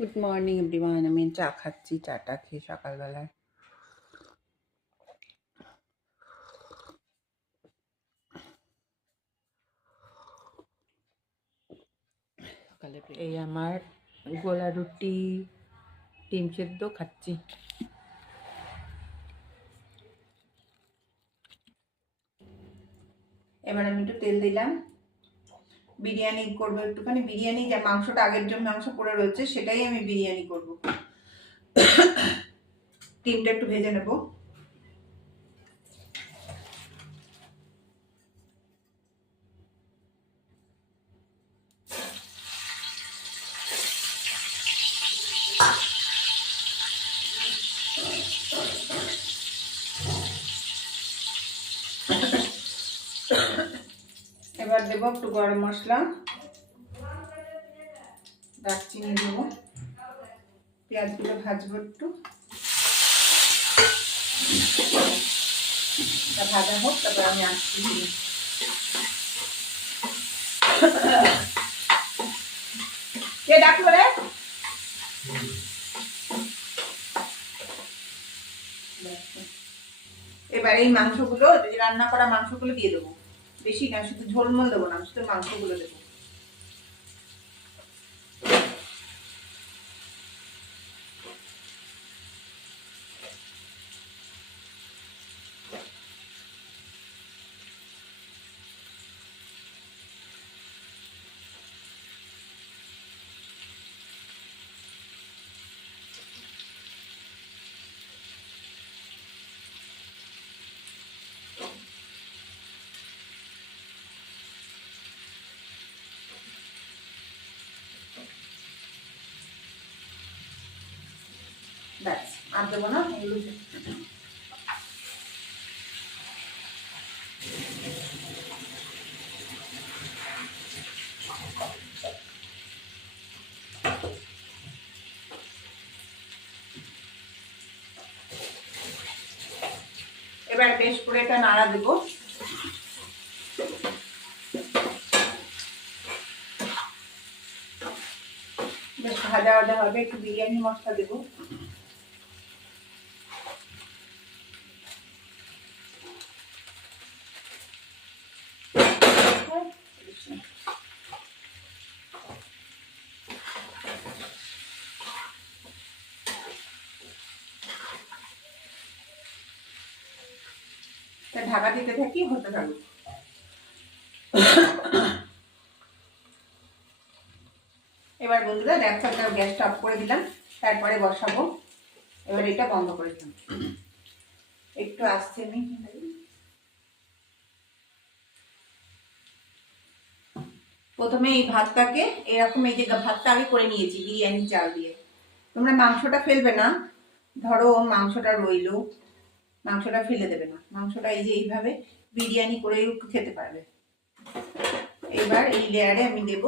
Good morning everyone আমি চা খাচ্ছি চাটা খেয়ে সকালবেলায়। সকালে এই আমার গোলা রুটি ডিম সেদ্ধ খাচ্ছি। এবার আমি একটু তেল দিলাম। বিরিয়ানি করব, একটুখানি বিরিয়ানি, যা মাংসটা আগের জন্য মাংস পড়ে রয়েছে সেটাই আমি বিরিয়ানি করব। ডিমটা একটু ভেজে নেব এবার দেবো, একটু গরম মশলা। দারচিনি দেবো। পেঁয়াজগুলো ভাজবো একটু। ভাজা হোক, তারপর আমি আসছি কে ডাকলো রে? এবার এই মাংসগুলো রান্না করা মাংসগুলো দিয়ে দেবো। বেশি না শুধু ঝোলমল দেবো না শুধু মাংসগুলো দেবো। ব্যাস, আর দেবো না এবার বেশ করে এটা নাড়া দেবো। ভাজা ভাজা হবে, একটু বিরিয়ানি মশলা দেবো। তা ঢাকা দিতে থাকি হতে থাকুক এবার বন্ধুরা গ্যাসটা গ্যাসটা অফ করে দিলাম, তারপরে বসাবো। এবার এটা বন্ধ করে দিলাম। একটু আসছে আমি প্রথমে এই ভাতটাকে, এরকম এই যে ভাতটা আমি করে নিয়েছি বিরিয়ানি চাল দিয়ে। তোমরা মাংসটা ফেলবে না। ধরো, মাংসটা রইল। মাংসটা ফেলে দেবে না। মাংসটা এই যে এইভাবে বিরিয়ানি করেও খেতে পারবে। এবার এই লেয়ারে আমি দেব।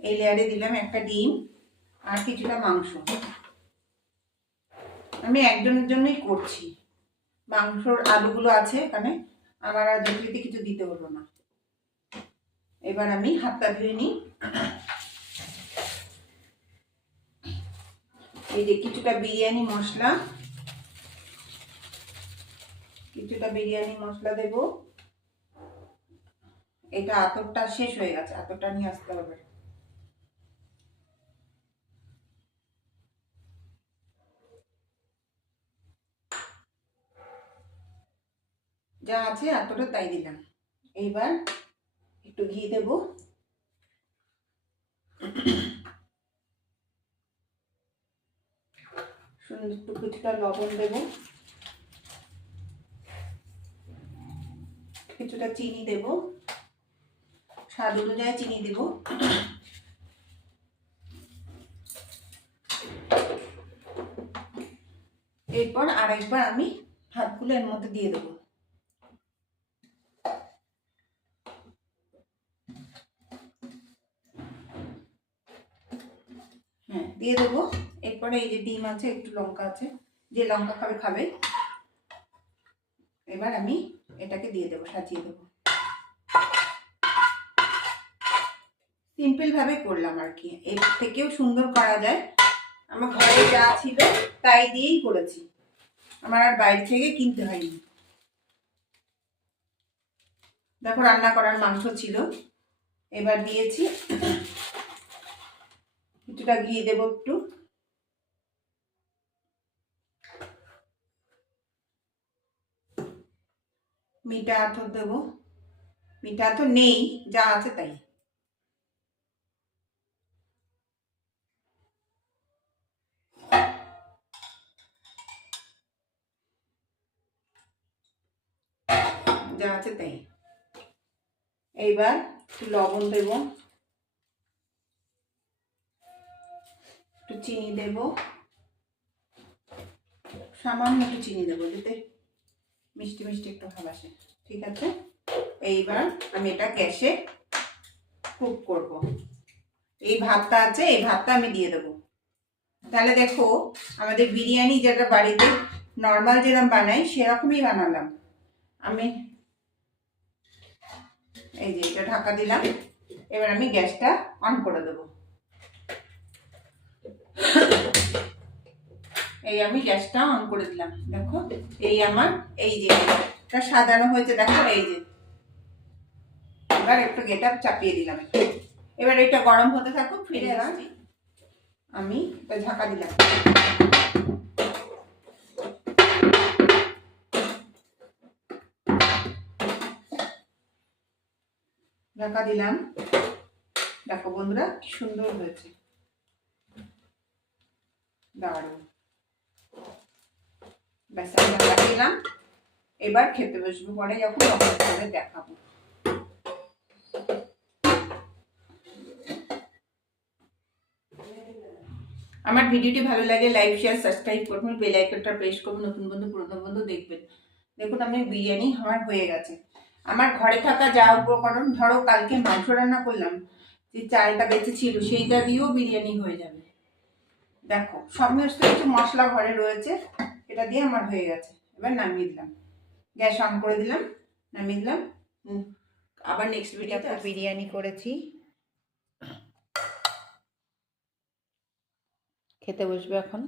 এই লেয়ারে দিলাম একটা ডিম আর কিছুটা মাংস। আমি একজনের জন্যই করছি। মাংসর আলুগুলো আছে এখানে। আমার আর দুটিতে কিছু দিতে হলো না। এবার আমি হাতটা ধুয়ে নিই। এই যে কিছুটা বিরিয়ানি মশলা। কিছুটা বিরিয়ানি মশলা দেব। এটা আতরটা শেষ হয়ে গেছে আতরটা নিয়ে আসতে হবে। যা আছে এতটা তাই দিলাম। এইবার একটু ঘি দেব। সুন্দর একটু কিছুটা লবণ দেব। কিছুটা চিনি দেব। স্বাদ অনুযায়ী চিনি দেব। এরপর আরেকবার আমি ভাতগুলো এর মধ্যে দিয়ে দেবো। হ্যাঁ দিয়ে দেবো। এরপরে এই যে ডিম আছে, একটু লঙ্কা আছে, যে লঙ্কা খাবে খাবে। এবার আমি এটাকে দিয়ে দেবো, সাজিয়ে দেবো। সিম্পল ভাবে করলাম আর কি। এর থেকেও সুন্দর করা যায়। আমার ঘরে যা ছিল, তাই দিয়েই করেছি। আমার আর বাইরে থেকে কিনতে হয়নি। দেখো, রান্না করার মাংস ছিল। এবার দিয়েছি কিছুটা ঘি দেবো একটু। মিঠা আতর দেবো। মিঠা আতর নেই, যা আছে তাই। যা আছে তাই। এইবার একটু লবণ দেব। একটু চিনি দেব। সামান্য একটু চিনি দেবো যাতে মিষ্টি মিষ্টি একটু ভাব আসে। ঠিক আছে? এইবার আমি এটা গ্যাসে কুক করব। এই ভাতটা আছে, এই ভাতটা আমি দিয়ে দেবো। তাহলে দেখো, আমাদের বিরিয়ানি যেটা বাড়িতে নর্মাল যেরকম বানাই, সেরকমই বানালাম। আমি এই যে এটা ঢাকা দিলাম। এবার আমি গ্যাসটা অন করে দেবো। এই আমি গ্যাসটা অন করে দিলাম। দেখো এই আমার এই যে এটা। সাজানো হয়েছে দেখো এই যে। এবার একটু গেটা চাপিয়ে দিলাম। এবার এটা গরম হতে থাকুক ফিরে আসছি আমি এটা ঢাকা দিলাম। ঢাকা দিলাম। দেখো বন্ধুরা সুন্দর হয়েছে। দারুণ। এবার খেতে বসবো, পরে যখন তখন তোমাদের দেখাবো। আমার ভিডিওটি ভালো লাগে লাইক শেয়ার সাবস্ক্রাইব করবেন বেল আইকনটা প্রেস করবেন, নতুন বন্ধু পুরাতন বন্ধু দেখবেন। দেখুন, আমি বিরিয়ানি আমার হয়ে গেছে। আমার ঘরে থাকা যা উপকরণ, ধরো কালকে মাংস রান্না করলাম, যে চালটা বেঁচে ছিল, সেইটা দিয়েও বিরিয়ানি হয়ে যাবে। দেখো, সমস্ত কিছু মশলা ঘরে রয়েছে। এটা দিয়ে আমার হয়ে গেছে। এবার নামিয়ে দিলাম। গ্যাস অন করে দিলাম নামিয়ে দিলাম। হুম, আবার নেক্সট ভিডিওতে বিরিয়ানি করেছি। খেতে বসবে এখন।